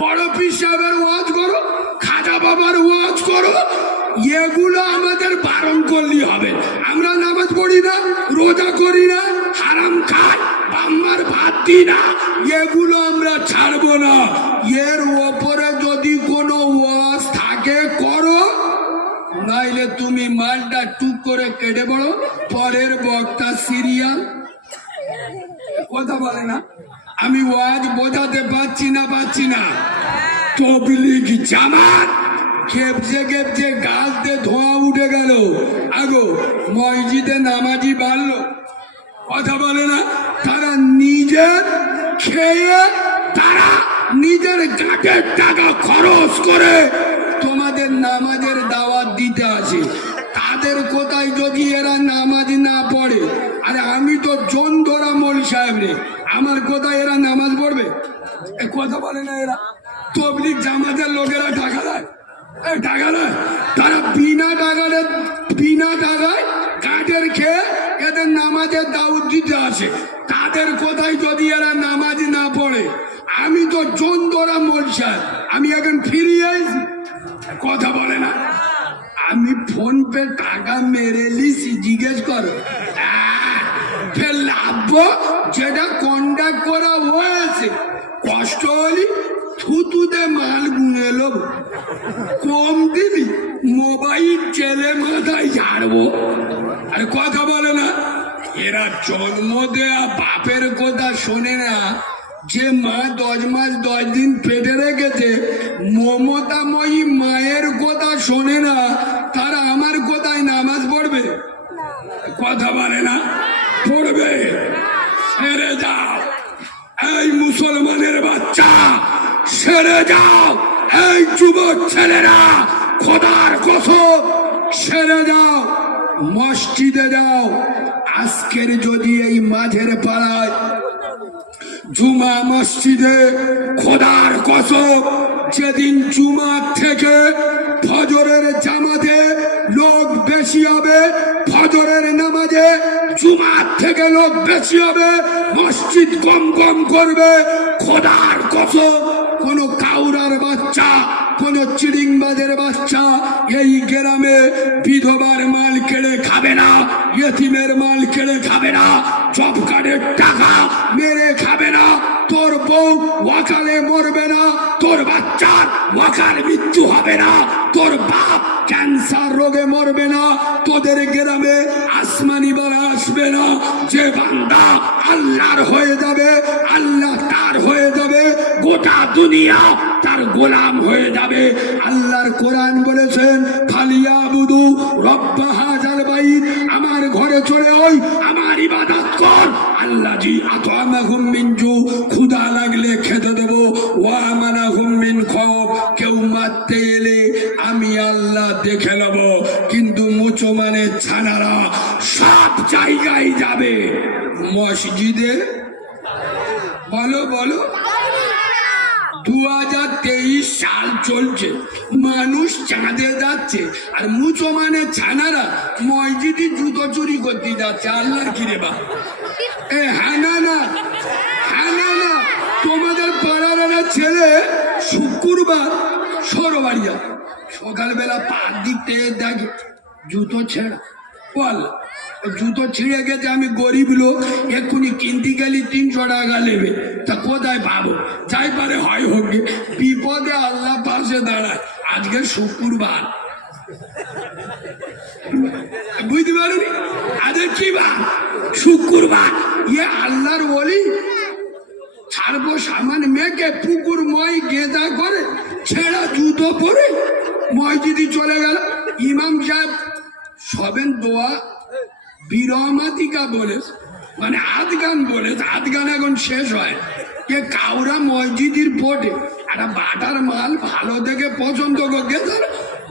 বড় পীর সাহেবের ওয়াজ করো, খাজা বাবার ওয়াজ করো, এগুলো আমাদের বারণ করলেই হবে। আমরা নামাজ পড়ি না, রোজা করি না, হারাম খাই, বাম্মার ভাত দিই না, এগুলো আমরা ছাড়বো না। এর ওপরে যদি কোনো ওয়াজ থাকে করো, নাইলে তুমি মালটা টুক করে কেটে পড়ো। পরের বক্তা সিরিয়াল। কথা বলে না, আমি ওয়াজ বোঝাতে পারছি না। তবলিগ জামাত খেপছে খেপছে গাছতে ধোঁয়া উঠে গেল, আগো মসজিদে নামাজি বাড়লো। কথা বলে না, তারা নিজের খেয়ে তারা নিজের গাঁটের টাকা খরচ করে তোমাদের নামাজের দাওয়াত দিতে আসে। তাদের কোথায় যদি এরা নামাজ না পড়ে, আরে আমি তো জন ধরা মৌল সাহেব রে, আমার কোথায় এরা নামাজ পড়বে? কথা বলে না, এরা তবলিগ জামাতের লোকেরা টাকা দেয়, টাকা দেয়, তারা বিনা টাকায় কাঠের খেয়ে এদের নামাজের দাওয়াত দিতে আসে। তাদের কোথায় যদি এরা নামাজ না পড়ে, আমি তো জন ধরা মৌল সাহেব, আমি এখন ফিরিয়ে এসেছি। কথা বলে না, আমি ফোন পে টাকা মেরে লিছি, জিজ্ঞেস করো। ফের লাভ যেটা কন্ডাক্ট করা হয়েছে, কষ্ট হলি থুতুতে মাল গুনে লোব, কম দিবি মোবাইল চেলে মাথায় ঝাড়বো। আর কথা বলে না, এরা জন্ম দেয়া বাপের কথা শোনে না। যে মা 10 মাস 10 দিন পেটে রেখেছে, মমতাময়ী মায়ের কথা শোনে না, তারা আমার কোথায় নামাজ পড়বে? কথা বলে না, পড়বে। সেরে যাও এই মুসলমানের বাচ্চা, সেরে যাও এই যুবক ছেলেরা, খোদার কসম সেরে যাও, মসজিদে যাও। আজকের যদি এই মাঝের পাড়ায় জুমা মসজিদে, খোদার কসম যেদিন জুমা থেকে ফজরের জামাতে লোক বেশি হবে, ফজরের নামাজে জুমার থেকে লোক বেশি হবে, মসজিদ কম কম করবে। খোদার কসম কোন কাউরার বাচ্চা, কোন চিড়িংবাজের বাচ্চা এই গ্রামে বিধবার মাল কেড়ে খাবে না, ইয়েতিমের মাল কেড়ে খাবে না, জব কার্ডের টাকা মেরে খাবে না, তোর বউ ওয়াকালে মরবে না, তোর বাচ্চার ওয়াকাল মৃত্যু হবে না, তোর বাপ ক্যান্সার রোগে মরবে না, তোদের গ্রামে আসমানি বালা আসবে না। যে বান্দা আল্লাহর হয়ে যাবে, আল্লাহ তার হয়ে যাবে, গোটা দুনিয়া তার গোলাম হয়ে যাবে। আল্লাহর কোরআন বলেছেন, ফালিয়াবুদু রব্ব হাযাল বাইত, আমার ঘরে চলে ওই আমার ইবাদত কর। আল্লাযী আত'আমাহুম মিন জু, ক্ষুধা লাগলে খেতে দেব, ওয়া আমানাহুম মিন খাওফ, কেউ মারতে এলে আমি আল্লাহ দেখে নেব। কিন্তু মুসলমানের ছানারা সব জায়গায় যাবে, মসজিদে বলো বলো। 2023 সাল চলছে, মানুষ চাঁদে যাচ্ছে, আর মুসলমানের ছানারা মসজিদে জুতো চুরি করতে যাচ্ছে। আল্লাহর কি রে বা? হ্যাঁ না, তোমাদের পাড়ার একটা ছেলে শুক্রবার সরবাড়ি যায়, সকালবেলা পার দিকতে দেখে জুতো ছেঁড়া। বল, জুতো ছিঁড়ে গেছে, আমি গরিব লোক, এক্ষুনি কিনতে গেলি 300 টাকা নেবে, তা কোথায় পাবো? যাই পারে হয় হোক, বিপদে আল্লাহ পাশে দাঁড়ায়। আজকে শুক্রবার, বুঝতে পারুনি? আজকে কি বার? শুক্রবার। ইয়ে আল্লাহর ওলি ছাড়বো সামান মেয়েকে পুকুর মই গেঁদা করে ছেঁড়া জুতো পরে মসজিদে চলে গেল। ইমাম সাহেব সবেন দোয়া বিরহমাতিকা বলে, মানে আধগান বলে, আধগান এখন শেষ হয়। এ কাউরা মসজিদের পটে একটা বাটার মাল ভালো দেখে পছন্দ করে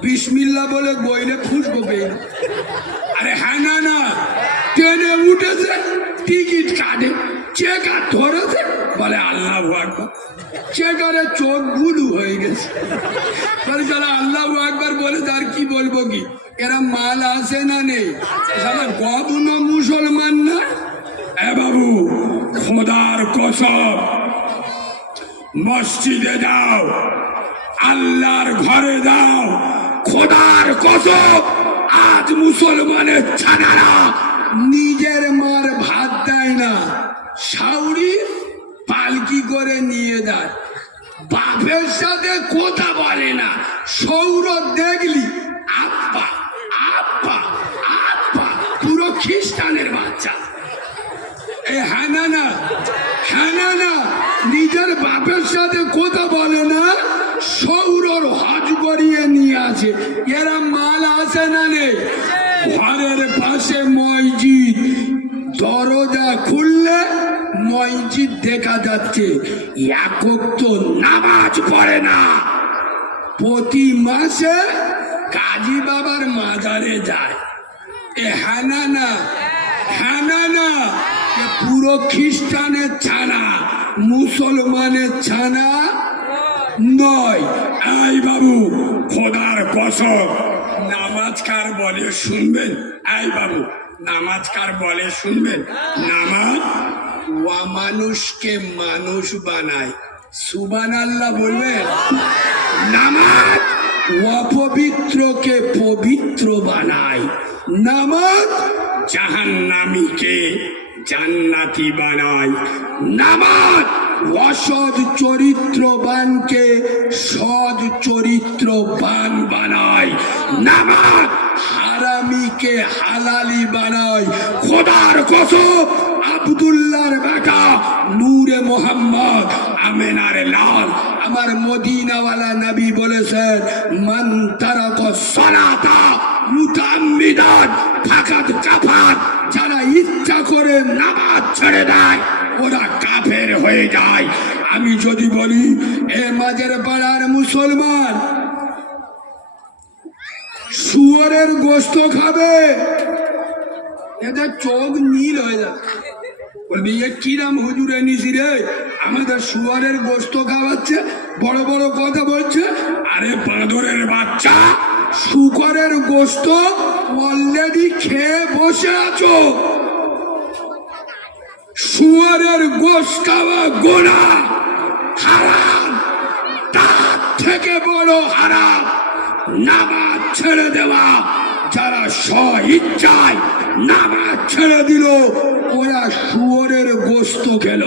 বিসমিল্লাহ বলে বইলে খুশবো পেয়ে। আরে হ্যাঁ না, ট্রেনে উঠেছে, টিকিট কাটে, চেকার ধরেছে, বলে আল্লাহু আকবার, চেকারের চোখ গুলু হয়ে গেছে, বলে যারা আল্লাহু আকবার বলে তার কি বলবো কি, এরা মাল আসে না নেই, সারা গবনা মুসলমান না। এ বাবু, খোদার কসম মসজিদে যাও, আল্লাহর ঘরে যাও। খোদার কসম, আজ মুসলমানের ছানারা নিজের মার ভাত দেয় না, শাউরি পালকি করে নিয়ে যায়। বাপের সাথে কথা বলে না, সৌরভ দেখলি আব্বা আব্বা আব্বা, পুরো খ্রিস্টানের বাচ্চা। এই হানানা হানানা নিজের বাপের সাথে কথা বলে না, সৌরর হজ করিয়ে নিয়ে আছে। এরা মাল আছে না নেই? ঘরের পাশে মসজিদ, দরজা খুললে মসজিদ দেখা যাচ্ছে, একক তো নামাজ পড়ে না। প্রতি মাসে কাজী বাবার মাজারে যায়। এ হানানা হানানা, এ পুরো খ্রিস্টানের ছানা, মুসলমানের ছানা নয়। এই বাবু, খোদার কসম, নামাজ কার বলে শুনবেন? এই বাবু, নামাজ কার বলে শুনবেন? নামাজ ওয়া মানুষকে মানুষ বানায়, সুবহানাল্লাহ বলবেন। নামাজ অপবিত্রকে পবিত্র বানায়। নামাজ জাহান্নামীকে জান্নাতি বানায়। নামাজ অসৎ চরিত্রবানকে সৎ চরিত্রবান বানায়। নামাজ হারামিকে হালালি বানায়। খোদার কসম, আব্দুল্লাহর বেটা নূরে মোহাম্মদ আমেনার লাল, আমার মদিনাওয়ালা নবী বলেছেন, মান তারাকা সালাতা মুতাআম্মিদান ফাকাদ কাফার। যারা ইচ্ছা করে নামাজ ছেড়ে দেয় ওরা কাফের হয়ে যায়। আমি যদি বলি এ মাঝের পাড়ার মুসলমান শুয়োরের গোশত খাবে, এদের চোখ নীল হয়ে যায়। বলবি এ কিরাম হুজুরে নিছি রে, আমাদের শুয়ারের গোশত খাওয়াচ্ছে, বড় বড় কথা বলছে। আরে বাঁদরের বাচ্চা, শুকরের গোশত অলরেডি খেয়ে বসে আছো। শুয়ারের গোশত খাওয়া গুনাহ, হারাম। তার থেকে বড় হারাম নামাজ ছেড়ে দেওয়া। যারা স্ব-ইচ্ছায় নামাজ ছেড়ে দিল ওরা শুয়োরের গোশত খেল।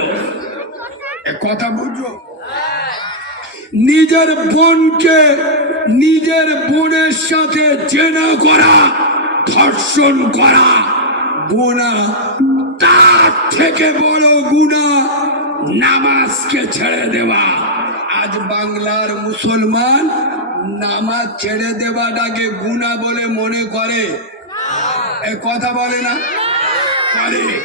এ কথা বুঝো? নিজের বোনকে নিজের বোনের সাথে জেনা করা, ধর্ষণ করা গুনাহ। তার থেকে বড় গুনাহ নামাজকে ছেড়ে দেওয়া। আজ বাংলার মুসলমান নামাজ ছেড়ে দেওয়াটাকে গুনাহ বলে মনে করে। এ কথা বলে না? করে।